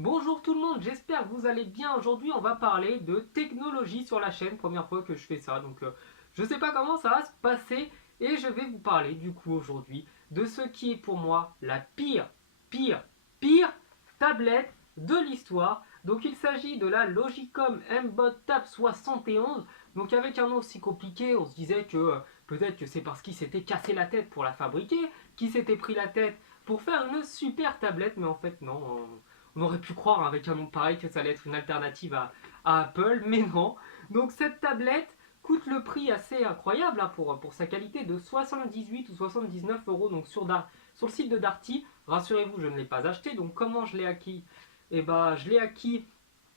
Bonjour tout le monde, j'espère que vous allez bien. Aujourd'hui, on va parler de technologie sur la chaîne. Première fois que je fais ça, donc je ne sais pas comment ça va se passer. Et je vais vous parler du coup aujourd'hui de ce qui est pour moi la pire tablette de l'histoire. Donc il s'agit de la Logicom MBOT Tab 71. Donc avec un nom aussi compliqué, on se disait que peut-être que c'est parce qu'il s'était cassé la tête pour la fabriquer, qu'il s'était pris la tête pour faire une super tablette. Mais en fait non, on aurait pu croire avec un nom pareil que ça allait être une alternative à Apple, mais non. Donc cette tablette coûte le prix assez incroyable hein, pour sa qualité de 78 ou 79 euros donc sur le site de Darty. Rassurez-vous, je ne l'ai pas acheté. Donc comment je l'ai acquis? Eh ben, je l'ai acquis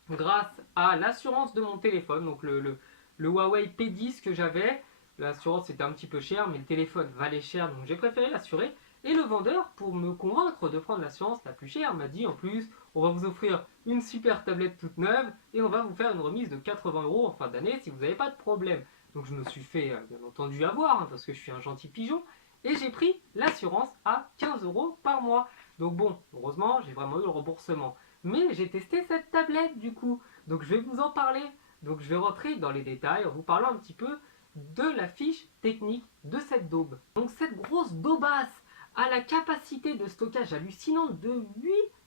grâce à l'assurance de mon téléphone. Donc le Huawei P10 que j'avais. L'assurance était un petit peu cher, mais le téléphone valait cher, donc j'ai préféré l'assurer. Et le vendeur, pour me convaincre de prendre l'assurance la plus chère, m'a dit en plus, on va vous offrir une super tablette toute neuve et on va vous faire une remise de 80 euros en fin d'année si vous n'avez pas de problème. Donc je me suis fait bien entendu avoir hein, parce que je suis un gentil pigeon et j'ai pris l'assurance à 15 euros par mois. Donc bon, heureusement, j'ai vraiment eu le remboursement. Mais j'ai testé cette tablette du coup, donc je vais vous en parler. Donc je vais rentrer dans les détails en vous parlant un petit peu de la fiche technique de cette daube. Donc cette grosse daubasse a la capacité de stockage hallucinante de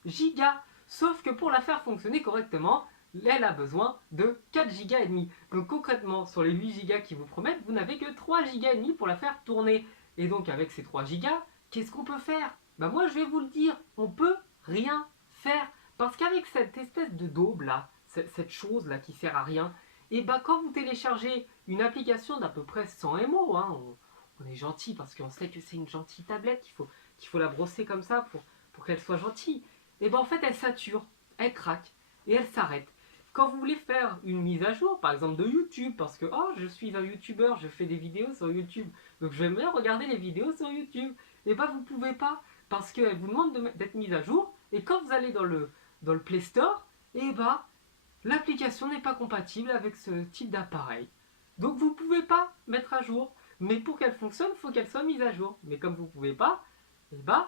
8 Go. Sauf que pour la faire fonctionner correctement, elle a besoin de 4 Go et demi. Donc concrètement, sur les 8 Go qui vous promettent, vous n'avez que 3 Go et demi pour la faire tourner. Et donc avec ces 3 Go, qu'est-ce qu'on peut faire? Bah moi je vais vous le dire, on peut rien faire. Parce qu'avec cette espèce de daube là, cette chose là qui sert à rien, et bah quand vous téléchargez une application d'à peu près 100 MO, hein, on est gentil parce qu'on sait que c'est une gentille tablette, qu'il faut la brosser comme ça pour qu'elle soit gentille. Et ben en fait elle sature, elle craque et elle s'arrête. Quand vous voulez faire une mise à jour, par exemple de YouTube, parce que oh, je suis un YouTuber, je fais des vidéos sur YouTube, donc je vais bien regarder les vidéos sur YouTube, et ben vous pouvez pas, parce qu'elle vous demande d'être mise à jour, et quand vous allez dans le Play Store, et ben l'application n'est pas compatible avec ce type d'appareil. Donc vous ne pouvez pas mettre à jour. Mais pour qu'elle fonctionne, il faut qu'elle soit mise à jour. Mais comme vous ne pouvez pas, eh ben,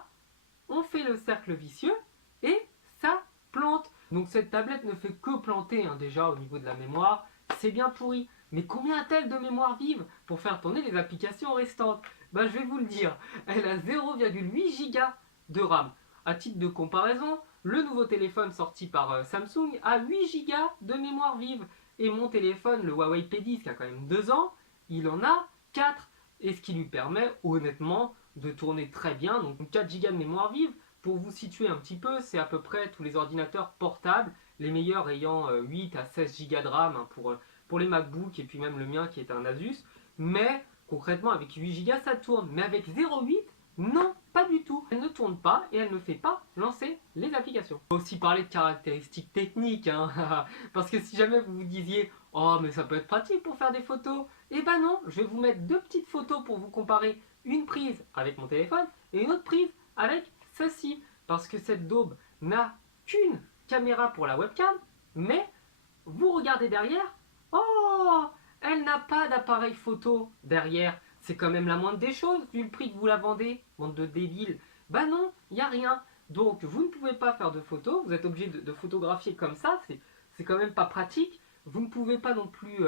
on fait le cercle vicieux et ça plante. Donc cette tablette ne fait que planter hein, déjà au niveau de la mémoire. C'est bien pourri. Mais combien a-t-elle de mémoire vive pour faire tourner les applications restantes? Ben, je vais vous le dire. Elle a 0,8 Go de RAM. À titre de comparaison, le nouveau téléphone sorti par Samsung a 8 Go de mémoire vive. Et mon téléphone, le Huawei P10, qui a quand même 2 ans, il en a 4. Et ce qui lui permet honnêtement de tourner très bien. Donc 4 Go de mémoire vive. Pour vous situer un petit peu, c'est à peu près tous les ordinateurs portables, les meilleurs ayant 8 à 16 Go de RAM hein, pour les MacBooks et puis même le mien qui est un Asus. Mais concrètement, avec 8 Go ça tourne. Mais avec 0,8, non, pas du tout. Elle ne tourne pas et elle ne fait pas lancer les applications. On peut aussi parler de caractéristiques techniques, hein, parce que si jamais vous vous disiez « Oh, mais ça peut être pratique pour faire des photos », eh ben non, je vais vous mettre deux petites photos pour vous comparer une prise avec mon téléphone et une autre prise avec celle-ci. Parce que cette daube n'a qu'une caméra pour la webcam, mais vous regardez derrière, oh, elle n'a pas d'appareil photo derrière. C'est quand même la moindre des choses, vu le prix que vous la vendez, bande de débiles. Bah non, il n'y a rien. Donc vous ne pouvez pas faire de photos, vous êtes obligé de photographier comme ça, c'est quand même pas pratique. Vous ne pouvez pas non plus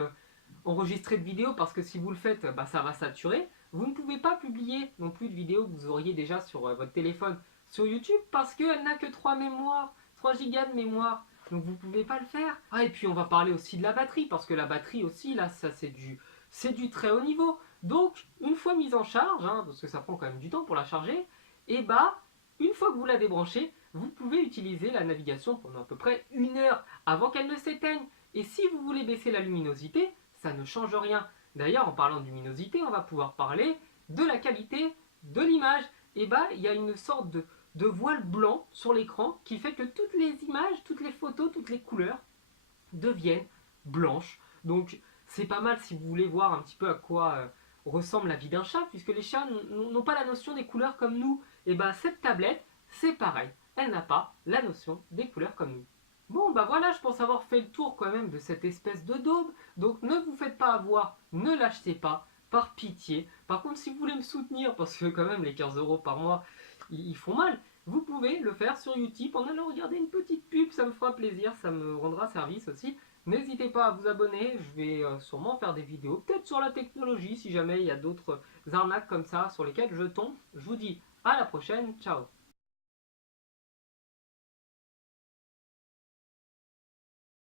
enregistrer de vidéos parce que si vous le faites, bah, ça va saturer. Vous ne pouvez pas publier non plus de vidéos que vous auriez déjà sur votre téléphone sur YouTube parce qu'elle n'a que 3 mémoires, 3 gigas de mémoire. Donc vous ne pouvez pas le faire. Ah et puis on va parler aussi de la batterie parce que la batterie aussi là ça c'est du très haut niveau. Donc une fois mise en charge, hein, parce que ça prend quand même du temps pour la charger, et bah une fois que vous la débranchez, vous pouvez utiliser la navigation pendant à peu près 1 heure avant qu'elle ne s'éteigne. Et si vous voulez baisser la luminosité, ça ne change rien. D'ailleurs, en parlant de luminosité, on va pouvoir parler de la qualité de l'image. Et bah, il y a une sorte de voile blanc sur l'écran qui fait que toutes les images, toutes les photos, toutes les couleurs deviennent blanches. Donc, c'est pas mal si vous voulez voir un petit peu à quoi ressemble la vie d'un chat, puisque les chats n'ont pas la notion des couleurs comme nous. Et bah, cette tablette, c'est pareil. Elle n'a pas la notion des couleurs comme nous. Bon, bah voilà, je pense avoir fait le tour quand même de cette espèce de daube. Donc ne vous faites pas avoir, ne l'achetez pas, par pitié. Par contre, si vous voulez me soutenir, parce que quand même les 15 euros par mois, ils font mal, vous pouvez le faire sur Utip en allant regarder une petite pub, ça me fera plaisir, ça me rendra service aussi. N'hésitez pas à vous abonner, je vais sûrement faire des vidéos, peut-être sur la technologie si jamais il y a d'autres arnaques comme ça sur lesquelles je tombe. Je vous dis à la prochaine, ciao.